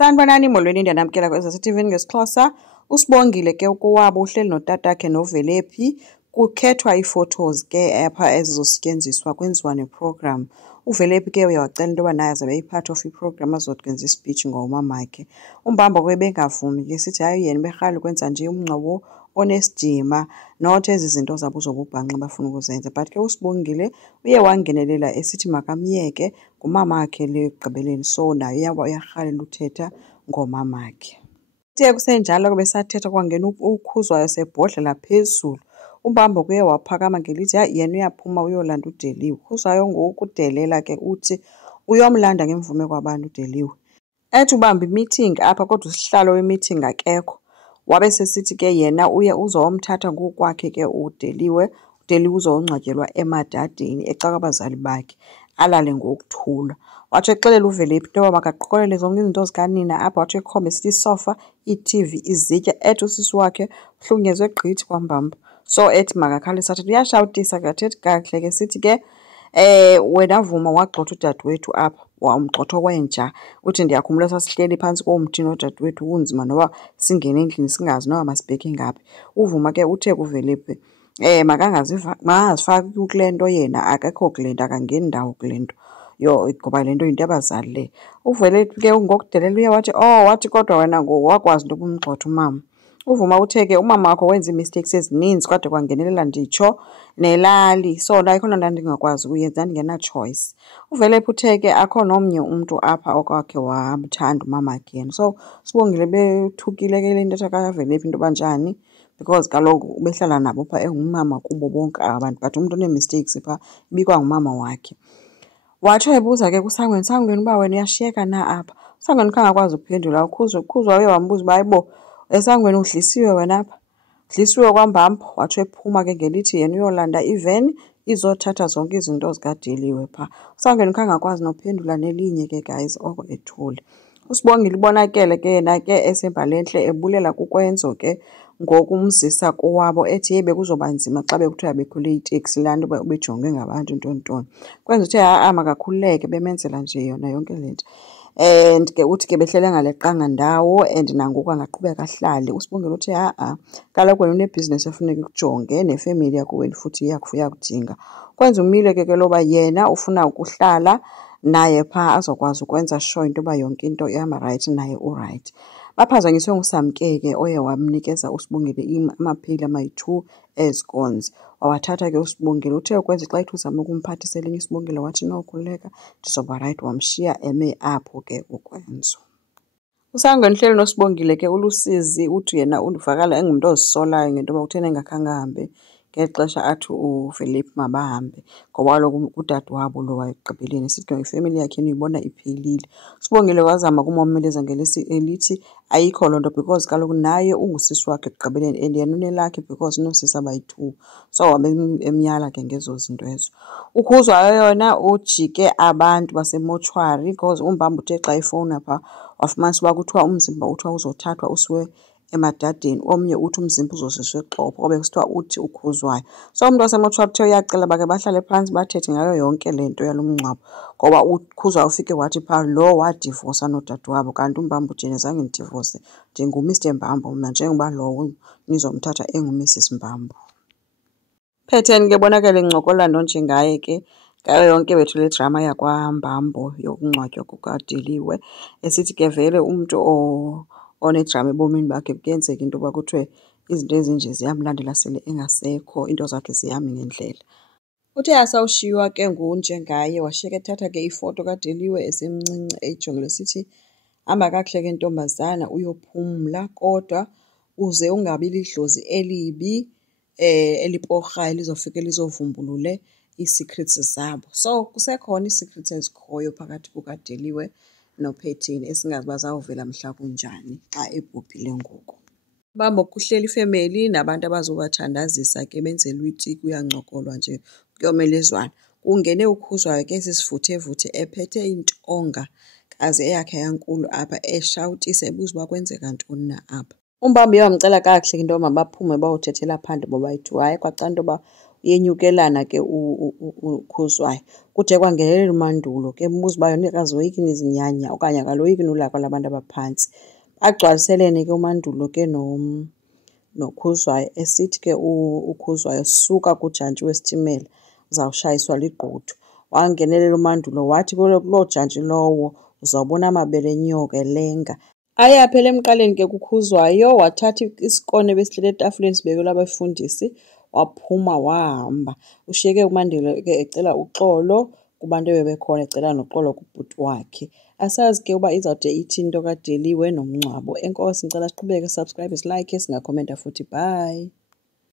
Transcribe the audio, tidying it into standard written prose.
Sanibonani molweni ndiyanamkela kweSASA-TV ngesiXhosa. uSibongile ke kowabo uhleli notatakhe noVelephi kukhethwa ii-photos ke apha ezizosetyenziswa kwenziwa neprogram. uVelephi ke uyawacela into yoba naye azabe yi-part of iprogram azokwenza ispeech ngomamakhe. uMbambo ke bengavumi ke sithi hayi yena berhali ukwenza nje umngcwabo onesidima not ezi zinto zabo zobubhanxa bafuna ukuzenza. But ke uSibongile uye wangenelela esithi makamyeke ngumamakhe le ekugqibeleni, so naye uyarhalela uthetha ngomamakhe. Kuthe kusenjalo ke besathetha kwangena uKhuzwayo sebhodlela phezulu. uMbambo kuye waphakama ngelithi hayi yena uyaphuma uyolanda uDeliwe. uKhuzwayo ngoku udelela ke uthi uyomlanda ngemvume kwabantu uDeliwe. Ethi ubamba imeeting apha kodwa usihlalo wemeeting akekho. Wabe sesithi ke yena uye uzomthatha ngokwakhe ke uDeliwe. uDeliwe uzongcwatyelwa eMadadeni ecawa abazali bakhe alale ngokuthula. Watsho exelela uVelephi into yoba makaqokelele zonke izinto zikanina apha, watsho ekhomba esithi isofa, iTV, izitya. Ethi usisi wakhe uhlukunyezwe gqithi kwaMbambo, so ethi makakhalise athethe. Uyashawutisa ke athethi kakuhle ke sithi ke wena vuma wagxotha udadewethu apha, wamgxotha wenja. Uthi ndiyakhumbula sasihleli phantsi komthi nodadewethu kunzima noba singene endlini singazi noba masibheke ngaphi. uVuma ke uthe kuVelephi makangazifaki kule nto, yena akekho kule nto, akangeni ndawo kule nto ngoba le nto yinto yabazali le. uVelephi ke ngokudelela uye wathi wathi kodwa wena wakwazi into ubumgxotha umama. uVuma uthe ke umama wakho wenza ii-mistakes ezininzi kodwa kwangenelela nditsho nelali, so ayikho nto ndandingakwazi ukuyenza, ndandingena-choice. uVelephi uthe ke akho nomnye umntu apha okwakhe wamthanda umamakhe yena. So Sibongile bethukile ke le ntetha kaVelephi into yoba njani, because kaloku ubehlala nabo phaa engumama kubo bonke abantu, but umntu onee-mistakes phaa ibikwangumama wakhe. Watsho ebuza ke kuSangweni, Sangweni uba wena uyashiyeka na apha? uSangweni khangakwazi ukuphendula. uKhuzwa uye wambuza uba hayibo eSangweni udlisiwe wena apha? Udlisiwe kwaMbambo. Watsho ephuma ke ngelithi yena uyolanda iveni izothatha zonke izinto zikaDeliwe phaa. uSangweni khangakwazi nophendula nelinye ke guys, oko ethule. uSibongile ubonakele ke yena ke esembalenhle ebulela kukwenzo ke ngokumzisa kowabo, ethi yeyi bekuzoba nzima xa bekuthiwa bekhwele iteksi laa nto bejongwe ngabantu ntontoni. Kwenza uthe makakhululeke bemenzela nje yona yonke le nto. And ke uthi ke behlele ngaleqanga ndawo and nangoku angaqhubeka ahlale. uSibongile uthi kaloku wena unebhizinesi efuneka ikujonge nefemeli yakho wena futhi iyakudinga. Kwenza umile ke loba yena ufuna ukuhlala naye phaa azokwazi ukwenza sure into yoba yonke into ihamba rayithi naye urayithi. Baphazanyiswe nguSamkeke oye wamnikeza uSibongile amapheyile amayi-2 ezikones. Wawathatha ke uSibongile. Uthe ukwenza xa ethi uzama ukumphathisela enye uSibongile wathi no khululeka ndizoba rayithi, wamshiya eme apho ke ukwenzo. uSangweni uhleli noSibongile ke ulusizi, uthi yena uvakala engumntu ozisolayo ngento yoba kutheni engakhange ahambe ngeli xesha athi uVelephi mabahambe, ngoba kaloku udade wabo lo wayekugqibeleni. Sithi ke ifemeli yakhe niyibona iphelile. uSibongile wazama ukumomeleza elithi ayikho loo nto because kaloku naye ungusisi wakhe ekugqibeleni and yena unelakhe because unosisi abayi-2, so wabe emyala ke ngezo zinto ezo. uKhuzwayo yona ujike abantu basemochwari because uMbambo uthe xa efowuna phaa wafumanisa uba kuthiwa umzimba uthiwa uzothathwa usiwe eMadadeni, omnye uthi umzimba uzosiswa eXhopho, obe kusithiwa uthi uKhuzwayo. So umntu wasemochwari uthe uyacela bakhe bahlale phantsi bathethe ngayo yonke le nto yalo mngcwabo, ngoba uKhuzwayo ufike wathi phaa lo wadivosa nodade wabo, kanti uMbambo uthi zange ndidivose, ndinguMr Mbambo mna njengoba lowo nizomthatha enguMrs Mbambo. Phetheni ke bonakele ncokola nto nje ngaye ke ngayo yonke bethu le drama yakwaMbambo yokungcwatywa kukaDeliwe, esithi ke vele umntu onedrama ebomini bakhe kuyenzeka into yoba kuthiwe izinto ezinje ziyamlandela sele engasekho, into zakhe zihambe ngendlela. Uthe asawushiywa ke ngunjengaye washiyeka ethatha ke ifoto kaDeliwe esemncinci ejongile sithi hamba kakuhle ke ntombazana uyophumla, kodwa uze ungabi lidlozi elibi eliporhayo lizofike lizovumbulule ii-secrets zabo. So kusekhona ii-secrets ezikhoyo phakathi kukaDeliwe noPhetheni esingazi uba zawuvela mhla kunjani xa ebhubhile ngoku. uMbambo kuhleli ifemeli nabantu abazobathandazisa ke benzelwe iti, kuyancokolwa nje kuyomelezwana. Kungene uKhuzwayo ke sisivuthevuthe ephethe intonga kazi eyakhe yankulu apha eshawutisa ebuza uba kwenzeka ntoni na apha. uMbambo uyamcela kakuhle into yoba mabaphume bayothethela phandle bobayi-2, hayi kwacala into yoba yenyukelana ke uKhuzwayo. Kude kwangenelela uMandulo ke embuza uba yena akazoyiki izinyanya okanye akaloyiki nolaka labantu abaphantsi. Bagcwaliselene ke uMandulo ke noKhuzwayo esithi ke uKhuzwayo, suka kujantshi wesitimela uzawushayiswa ligqudu. Wangenelela uMandulo wathi kuloo jantshi lowo uzawubona amabele enyoka elenga. Aye aphela emqaleni ke kuKhuzwayo, wathatha isikone besihleli etafuleni sibekelwe abefundisi, waphuma wahamba. Ushiyeke uMandulo ke ecela uxolo kubantu ebebekhona, ecela noxolo kubhuti wakhe. Asazi ke uba izawude ithini into kaDeliwe nomngcwabo. Enkosi, ngicela siqhubeke, subscribe, silike, singakhomenta futhi. Bye.